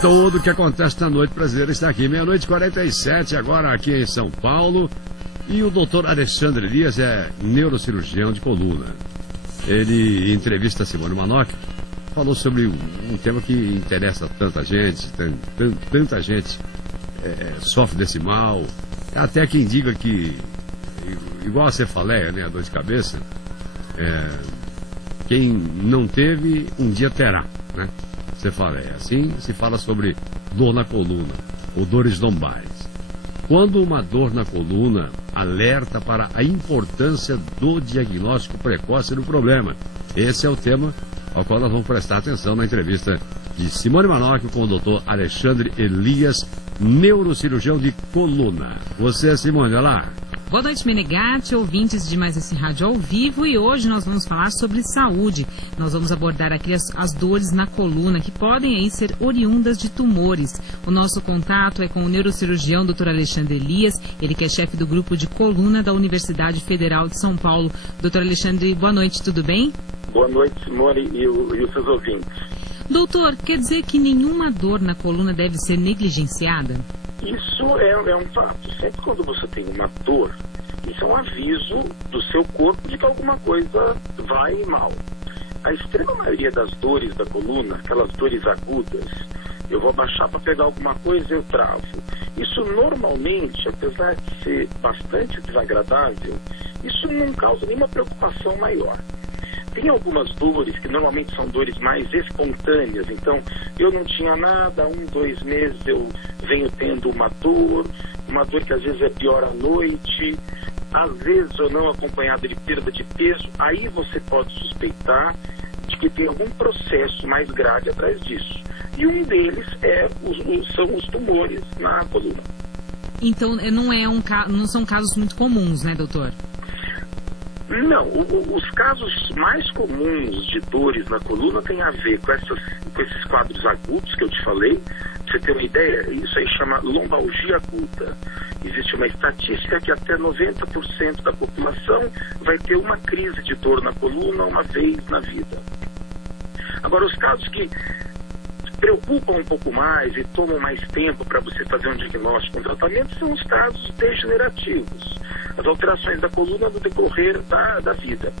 Tudo que acontece na noite brasileira está aqui. 00:47, agora aqui em São Paulo. E o doutor Alexandre Elias é neurocirurgião de coluna. Ele, em entrevista a Simone Manoc, falou sobre um tema que interessa tanta gente, tanta gente sofre desse mal. Até quem diga que, igual a cefaleia, né, a dor de cabeça, quem não teve, um dia terá, né? Cefaleia. Assim se fala sobre dor na coluna, ou dores lombares. Quando uma dor na coluna alerta para a importância do diagnóstico precoce do problema. Esse é o tema ao qual nós vamos prestar atenção na entrevista de Simone Manoc com o doutor Alexandre Elias, neurocirurgião de coluna. Você, Simone, olha lá. Boa noite, Menegatti, ouvintes de Mais Esse Rádio ao vivo, e hoje nós vamos falar sobre saúde. Nós vamos abordar aqui as dores na coluna, que podem aí ser oriundas de tumores. O nosso contato é com o neurocirurgião Dr. Alexandre Elias, ele que é chefe do grupo de coluna da Universidade Federal de São Paulo. Dr. Alexandre, boa noite, tudo bem? Boa noite, Simone, e os seus ouvintes. Doutor, quer dizer que nenhuma dor na coluna deve ser negligenciada? Isso é um fato. Sempre quando você tem uma dor, isso é um aviso do seu corpo de que alguma coisa vai mal. A extrema maioria das dores da coluna, aquelas dores agudas, eu vou abaixar para pegar alguma coisa, eu travo. Isso normalmente, apesar de ser bastante desagradável, isso não causa nenhuma preocupação maior. Tem algumas dores que normalmente são dores mais espontâneas, então eu não tinha nada, 1, 2 meses eu venho tendo uma dor que às vezes é pior à noite, às vezes eu não acompanhado de perda de peso, aí você pode suspeitar de que tem algum processo mais grave atrás disso. E um deles são os tumores na coluna. Então não são casos muito comuns, né, doutor? Não, os casos mais comuns de dores na coluna têm a ver com esses quadros agudos que eu te falei. Pra você ter uma ideia, isso aí chama lombalgia aguda. Existe uma estatística que até 90% da população vai ter uma crise de dor na coluna uma vez na vida. Agora, os casos que preocupam um pouco mais e tomam mais tempo para você fazer um diagnóstico, um tratamento, são os casos degenerativos. As alterações da coluna no decorrer da vida.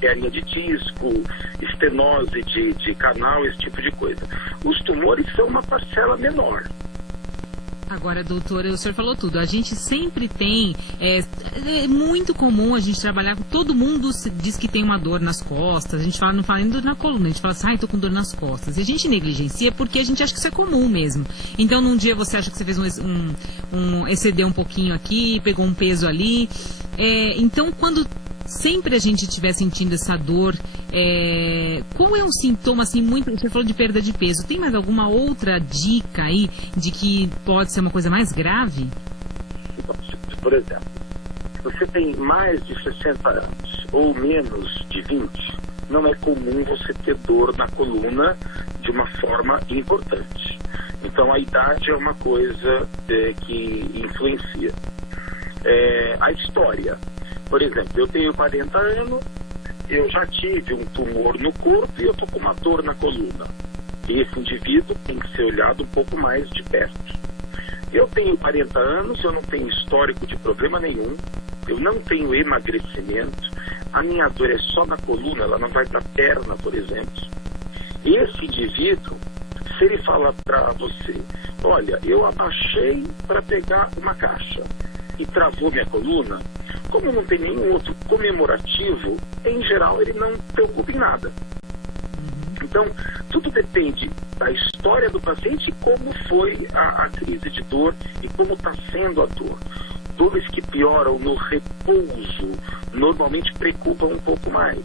Hernia de disco, estenose de canal, esse tipo de coisa. Os tumores são uma parcela menor. Agora, doutora, o senhor falou tudo. A gente sempre tem, é muito comum a gente trabalhar, todo mundo diz que tem uma dor nas costas, a gente não fala nem dor na coluna, a gente fala assim, tô com dor nas costas. E a gente negligencia porque a gente acha que isso é comum mesmo. Então, num dia você acha que você fez excedeu um pouquinho aqui, pegou um peso ali. Então, quando sempre a gente estiver sentindo essa dor, qual é um sintoma, assim, muito... Você falou de perda de peso. Tem mais alguma outra dica aí de que pode ser uma coisa mais grave? Por exemplo, se você tem mais de 60 anos ou menos de 20, não é comum você ter dor na coluna de uma forma importante. Então, a idade é uma coisa que influencia. A história. Por exemplo, eu tenho 40 anos, eu já tive um tumor no corpo e eu estou com uma dor na coluna. Esse indivíduo tem que ser olhado um pouco mais de perto. Eu tenho 40 anos, eu não tenho histórico de problema nenhum, eu não tenho emagrecimento, a minha dor é só na coluna, ela não vai para a perna, por exemplo. Esse indivíduo, se ele falar para você, olha, eu abaixei para pegar uma caixa e travou minha coluna, como não tem nenhum outro comemorativo, em geral ele não preocupa em nada. Então, tudo depende da história do paciente e como foi a crise de dor e como está sendo a dor. Dores que pioram no repouso normalmente preocupam um pouco mais.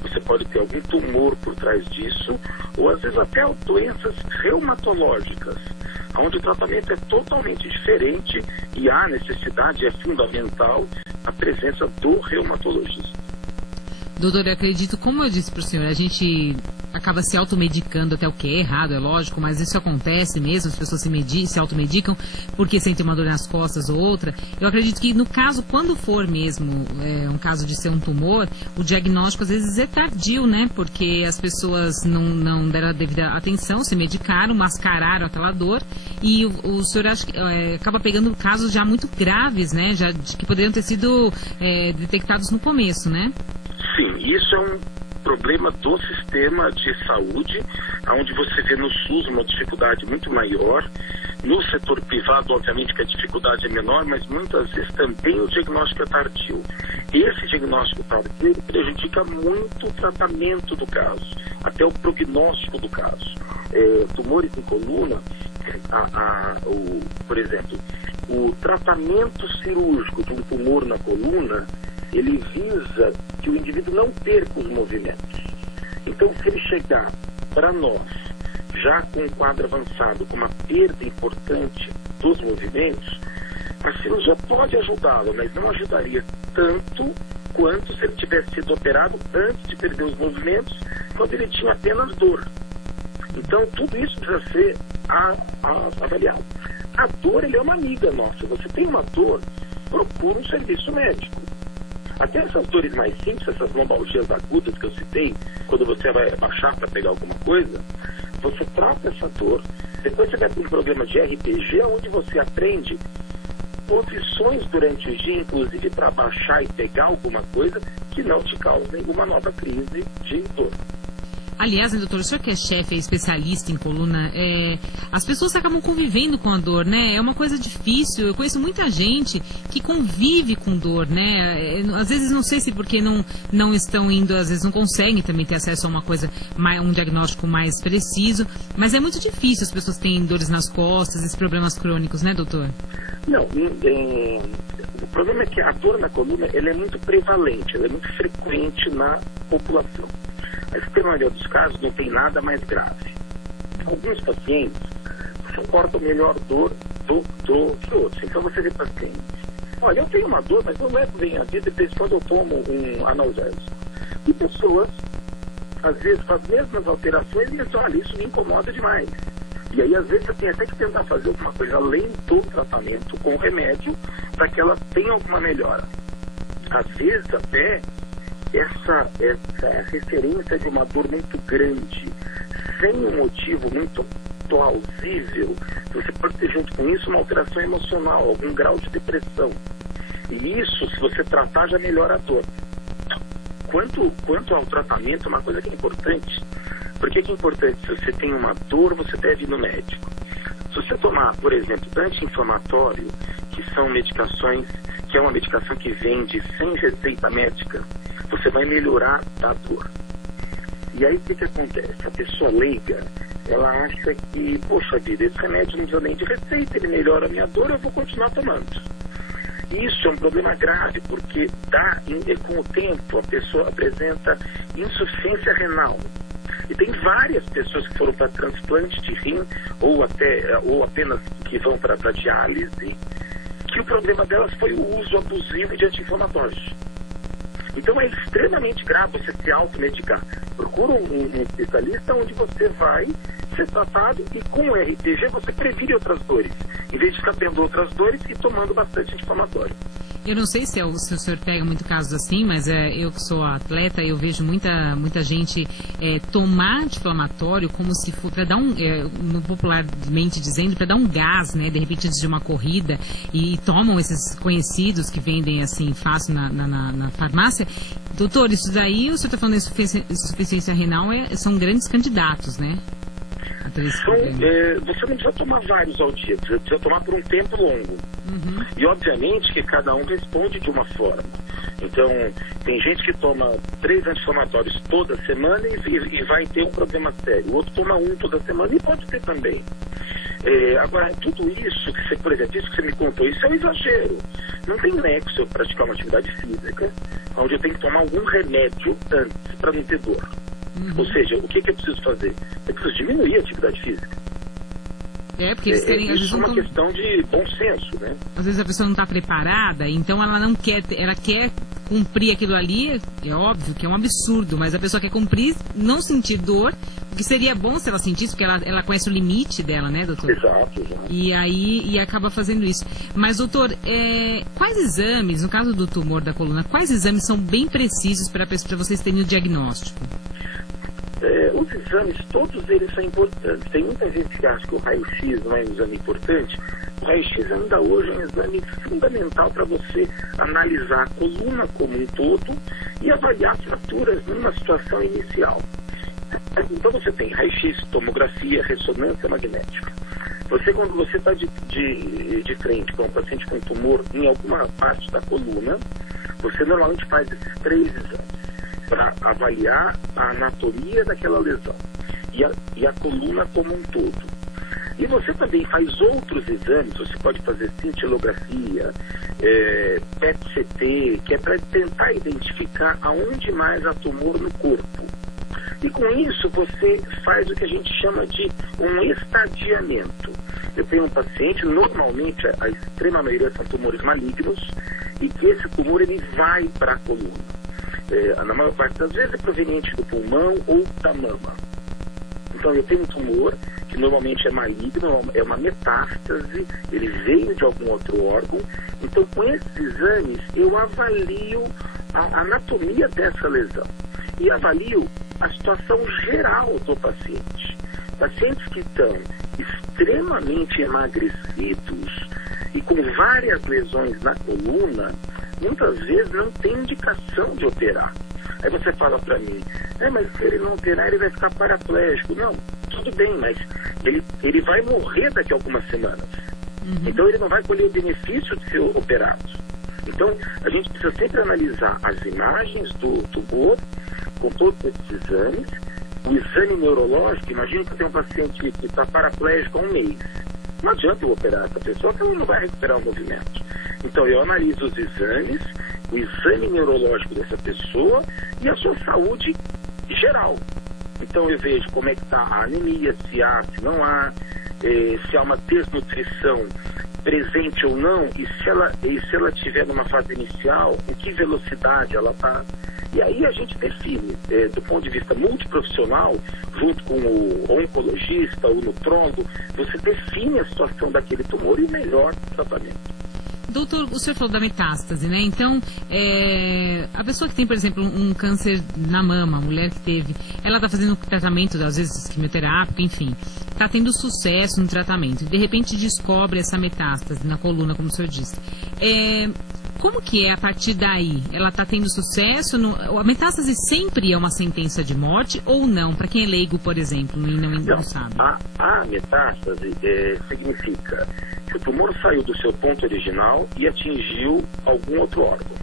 Você pode ter algum tumor por trás disso, ou às vezes até doenças reumatológicas, onde o tratamento é totalmente diferente e a necessidade é fundamental a presença do reumatologista. Doutor, eu acredito, como eu disse para o senhor, a gente acaba se automedicando, até o que é errado, é lógico, mas isso acontece mesmo, as pessoas se automedicam porque sentem uma dor nas costas ou outra. Eu acredito que no caso, quando for mesmo um caso de ser um tumor, o diagnóstico às vezes é tardio, né? Porque as pessoas não deram a devida atenção, se medicaram, mascararam aquela dor, e o senhor acha que, acaba pegando casos já muito graves, né? Já que poderiam ter sido detectados no começo, né? Sim, isso é um problema do sistema de saúde, onde você vê no SUS uma dificuldade muito maior. No setor privado, obviamente que a dificuldade é menor, mas muitas vezes também o diagnóstico é tardio. Esse diagnóstico tardio prejudica muito o tratamento do caso, até o prognóstico do caso. Tumores em coluna, por exemplo, o tratamento cirúrgico de um tumor na coluna, ele visa que o indivíduo não perca os movimentos. Então, se ele chegar para nós já com um quadro avançado, com uma perda importante dos movimentos, a cirurgia pode ajudá-lo, mas não ajudaria tanto quanto se ele tivesse sido operado antes de perder os movimentos, quando ele tinha apenas dor. Então, tudo isso precisa ser avaliado. A dor, ele é uma amiga nossa. Você tem uma dor, procura um serviço médico. Até essas dores mais simples, essas lombalgias agudas que eu citei, quando você vai abaixar para pegar alguma coisa, você trata essa dor, depois você vai para um programa de RPG, onde você aprende posições durante o dia, inclusive para abaixar e pegar alguma coisa que não te cause nenhuma nova crise de dor. Aliás, doutor, o senhor que é chefe, é especialista em coluna, as pessoas acabam convivendo com a dor, né? É uma coisa difícil. Eu conheço muita gente que convive com dor, né? Às vezes não sei se porque não estão indo, às vezes não conseguem também ter acesso a uma coisa, um diagnóstico mais preciso, mas é muito difícil, as pessoas têm dores nas costas, esses problemas crônicos, né, doutor? Não, o problema é que a dor na coluna, ela é muito prevalente, ela é muito frequente na população. Mas, na maioria dos casos, não tem nada mais grave. Alguns pacientes suportam melhor dor do que outros. Então, você vê pacientes, olha, eu tenho uma dor, mas não levo bem a vida, desde quando eu tomo um analgésico. E pessoas, às vezes, com as mesmas alterações, e dizem, olha, isso me incomoda demais. E aí, às vezes, você tem até que tentar fazer alguma coisa além do tratamento com remédio, para que ela tenha alguma melhora. Às vezes, até essa referência de uma dor muito grande, sem um motivo muito plausível, você pode ter junto com isso uma alteração emocional, algum grau de depressão. E isso, se você tratar, já melhora a dor. Quanto ao tratamento, uma coisa que é importante. Por que é importante? Se você tem uma dor, você deve ir no médico. Se você tomar, por exemplo, anti-inflamatório, que são medicações, que é uma medicação que vende sem receita médica, você vai melhorar a dor. E aí o que acontece? A pessoa leiga, ela acha que, poxa vida, esse remédio não precisa nem de receita, ele melhora a minha dor, eu vou continuar tomando. Isso é um problema grave, porque com o tempo a pessoa apresenta insuficiência renal. E tem várias pessoas que foram para transplante de rim, ou apenas que vão para diálise, que o problema delas foi o uso abusivo de anti-inflamatórios. Então é extremamente grave você se automedicar. Procura um especialista onde você vai ser tratado, e com o RPG você previne outras dores, em vez de ficar tendo outras dores e tomando bastante anti-inflamatório. Eu não sei se o senhor pega muito casos assim, mas eu que sou atleta, eu vejo muita gente tomar anti-inflamatório como se for para dar popularmente dizendo, para dar um gás, né, de repente antes de uma corrida, e tomam esses conhecidos que vendem assim fácil na farmácia. Doutor, isso daí, o senhor está falando de insuficiência renal, são grandes candidatos, né? Você não precisa tomar vários ao dia, você precisa tomar por um tempo longo. Uhum. E obviamente que cada um responde de uma forma. Então, tem gente que toma 3 anti-inflamatórios toda semana e vai ter um problema sério. O outro toma 1 toda semana e pode ter também. Agora, tudo isso, por exemplo, isso que você me contou, isso é um exagero. Não tem nexo eu praticar uma atividade física, onde eu tenho que tomar algum remédio antes para não ter dor. Uhum. Ou seja, o que eu preciso fazer? Eu preciso diminuir a atividade física. Porque eles querem, isso é uma questão de bom senso, né? Às vezes a pessoa não está preparada, então ela não quer, ela quer cumprir aquilo ali, é óbvio que é um absurdo, mas a pessoa quer cumprir, não sentir dor, o que seria bom se ela sentisse, porque ela conhece o limite dela, né, doutor? Exato. E acaba fazendo isso. Mas, doutor, quais exames, no caso do tumor da coluna, quais exames são bem precisos para vocês terem o diagnóstico? Os exames, todos eles são importantes. Tem muita gente que acha que o raio-x não é um exame importante. O raio-x ainda hoje é um exame fundamental para você analisar a coluna como um todo e avaliar fraturas numa situação inicial. Então você tem raio-x, tomografia, ressonância magnética. Quando você está de frente com um paciente com tumor em alguma parte da coluna, você normalmente faz esses 3 exames para avaliar a anatomia daquela lesão e a coluna como um todo. E você também faz outros exames, você pode fazer cintilografia, PET-CT, que é para tentar identificar aonde mais há tumor no corpo. E com isso você faz o que a gente chama de um estadiamento. Eu tenho um paciente, normalmente a extrema maioria são tumores malignos, e que esse tumor ele vai para a coluna. Na maior parte das vezes é proveniente do pulmão ou da mama. Então eu tenho um tumor que normalmente é maligno, é uma metástase, ele veio de algum outro órgão. Então com esses exames eu avalio a anatomia dessa lesão e avalio a situação geral do paciente. Pacientes que estão extremamente emagrecidos e com várias lesões na coluna, muitas vezes não tem indicação de operar. Aí você fala para mim, mas se ele não operar, ele vai ficar paraplégico. Não, tudo bem, mas ele vai morrer daqui a algumas semanas. Então ele não vai colher o benefício de ser operado. Então a gente precisa sempre analisar as imagens do tumor com todos esses exames. O exame neurológico, imagina que eu tenho um paciente que está paraplégico há um mês. Não adianta eu operar essa pessoa, porque ela não vai recuperar o movimento. Então eu analiso os exames, o exame neurológico dessa pessoa e a sua saúde geral. Então eu vejo como é que está a anemia, se há, se não há, se há uma desnutrição presente ou não, e se ela estiver numa fase inicial, em que velocidade ela está. E aí a gente define, do ponto de vista multiprofissional, junto com o oncologista, o nutrólogo, você define a situação daquele tumor e o melhor tratamento. Doutor, o senhor falou da metástase, né? Então, a pessoa que tem, por exemplo, um câncer na mama, a mulher que teve, ela está fazendo um tratamento, às vezes quimioterápico, enfim, está tendo sucesso no tratamento, e de repente descobre essa metástase na coluna, como o senhor disse. Como que é a partir daí? Ela está tendo sucesso? A metástase sempre é uma sentença de morte ou não? Para quem é leigo, por exemplo, e não sabe. A metástase significa que o tumor saiu do seu ponto original e atingiu algum outro órgão.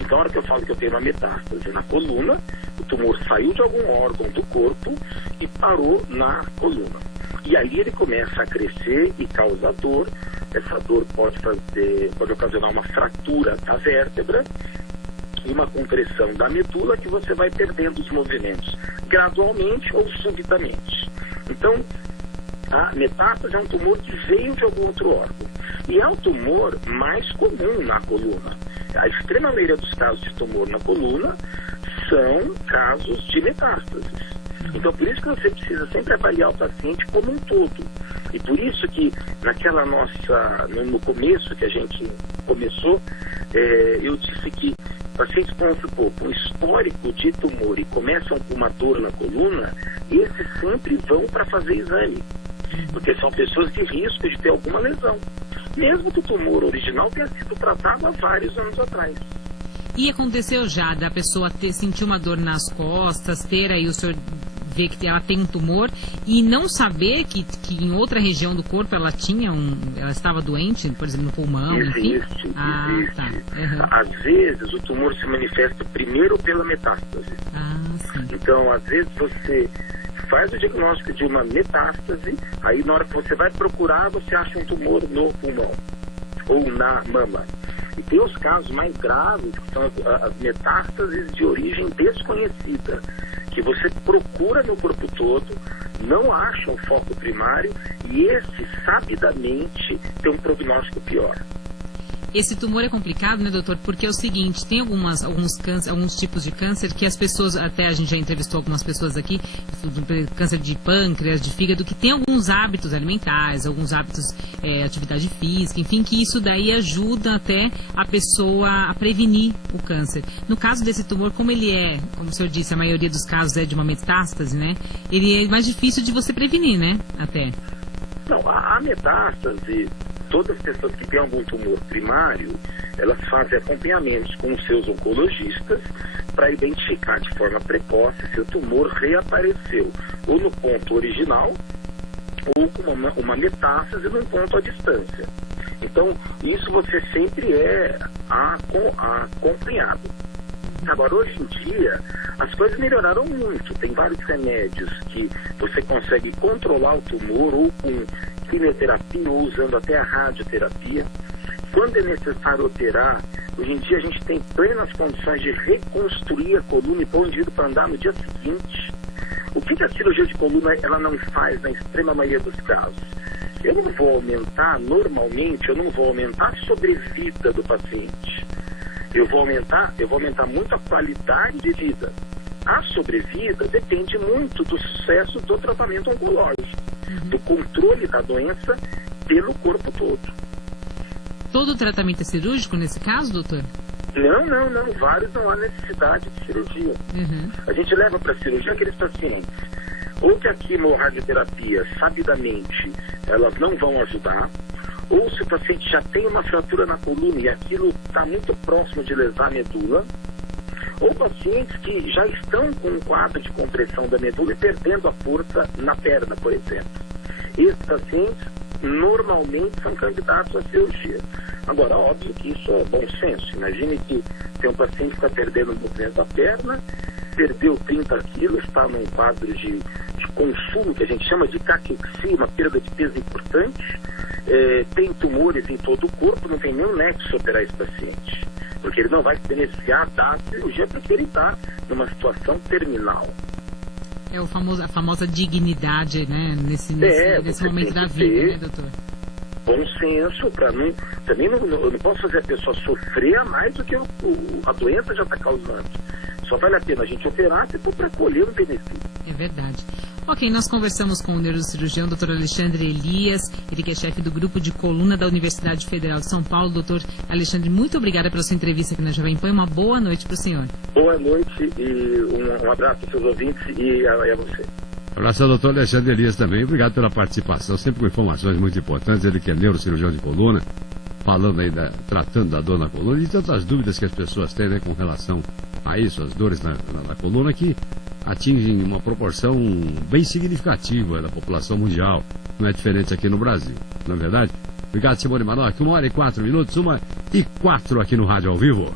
Então, a hora que eu falo que eu tenho uma metástase na coluna, o tumor saiu de algum órgão do corpo e parou na coluna. E aí ele começa a crescer e causa dor. Essa dor pode ocasionar uma fratura da vértebra e uma compressão da medula que você vai perdendo os movimentos gradualmente ou subitamente. Então, a metástase é um tumor que veio de algum outro órgão. E é o tumor mais comum na coluna. A extrema maioria dos casos de tumor na coluna são casos de metástases. Então, por isso que você precisa sempre avaliar o paciente como um todo. E por isso que no começo que a gente começou, eu disse que pacientes com um histórico de tumor e começam com uma dor na coluna, esses sempre vão para fazer exame. Porque são pessoas de risco de ter alguma lesão. Mesmo que o tumor original tenha sido tratado há vários anos atrás. E aconteceu já da pessoa sentir uma dor nas costas, ter aí o senhor ver que ela tem um tumor e não saber que em outra região do corpo ela estava doente, por exemplo, no pulmão, existe. Tá. Uhum. Às vezes o tumor se manifesta primeiro pela metástase. Sim. Então, às vezes você faz o diagnóstico de uma metástase, aí na hora que você vai procurar, você acha um tumor no pulmão ou na mama. E tem os casos mais graves, que são as metástases de origem desconhecida, que você procura no corpo todo, não acha um foco primário, e esse, sabidamente, tem um prognóstico pior. Esse tumor é complicado, né, doutor? Porque é o seguinte, tem alguns tipos de câncer que as pessoas, até a gente já entrevistou algumas pessoas aqui, câncer de pâncreas, de fígado, que tem alguns hábitos alimentares, alguns hábitos, atividade física, enfim, que isso daí ajuda até a pessoa a prevenir o câncer. No caso desse tumor, como ele é, como o senhor disse, a maioria dos casos é de uma metástase, né? Ele é mais difícil de você prevenir, né? Até. Não, a metástase, todas as pessoas que têm algum tumor primário, elas fazem acompanhamentos com os seus oncologistas para identificar de forma precoce se o tumor reapareceu ou no ponto original ou com uma metástase num ponto à distância. Então, isso você sempre é acompanhado. Agora, hoje em dia, as coisas melhoraram muito. Tem vários remédios que você consegue controlar o tumor ou com quimioterapia ou usando até a radioterapia. Quando é necessário operar, hoje em dia a gente tem plenas condições de reconstruir a coluna e pôr o indivíduo para andar no dia seguinte. O que a cirurgia de coluna ela não faz na extrema maioria dos casos? Eu não vou aumentar, normalmente, eu não vou aumentar a sobrevida do paciente. Eu vou aumentar muito a qualidade de vida. A sobrevida depende muito do sucesso do tratamento oncológico, do controle da doença pelo corpo todo. Todo tratamento é cirúrgico nesse caso, doutor? Não. Vários não há necessidade de cirurgia. A gente leva para a cirurgia aqueles pacientes, ou que a quimio-radioterapia, sabidamente, elas não vão ajudar, ou se o paciente já tem uma fratura na coluna e aquilo está muito próximo de lesar a medula, ou pacientes que já estão com um quadro de compressão da medula e perdendo a força na perna, por exemplo. Esses pacientes normalmente são candidatos à cirurgia. Agora, óbvio que isso é bom senso. Imagine que tem um paciente que está perdendo o movimento da perna, perdeu 30 quilos, está num quadro de consumo, que a gente chama de caquexia, uma perda de peso importante, tem tumores em todo o corpo, não tem nenhum nexo operar esse paciente, porque ele não vai se beneficiar da cirurgia porque ele está numa situação terminal. É a famosa dignidade, né, nesse momento da vida, né, doutor? Bom senso, para não... Também eu não posso fazer a pessoa sofrer a mais do que a doença já está causando. Só vale a pena a gente operar se for para colher um benefício. É verdade. Ok, nós conversamos com o neurocirurgião, Dr. Alexandre Elias, ele que é chefe do grupo de coluna da Universidade Federal de São Paulo. Doutor Alexandre, muito obrigada pela sua entrevista aqui na Jovem Pan. Uma boa noite para o senhor. Boa noite e um abraço aos seus ouvintes e a você. Um abraço ao doutor Alexandre Elias também. Obrigado pela participação, sempre com informações muito importantes. Ele que é neurocirurgião de coluna, falando aí, tratando da dor na coluna e tantas dúvidas que as pessoas têm, né, com relação a isso, as dores na coluna que atingem uma proporção bem significativa da população mundial. Não é diferente aqui no Brasil, não é verdade? Obrigado, Simone Manoc. 1h04, 1h04 aqui no Rádio ao Vivo.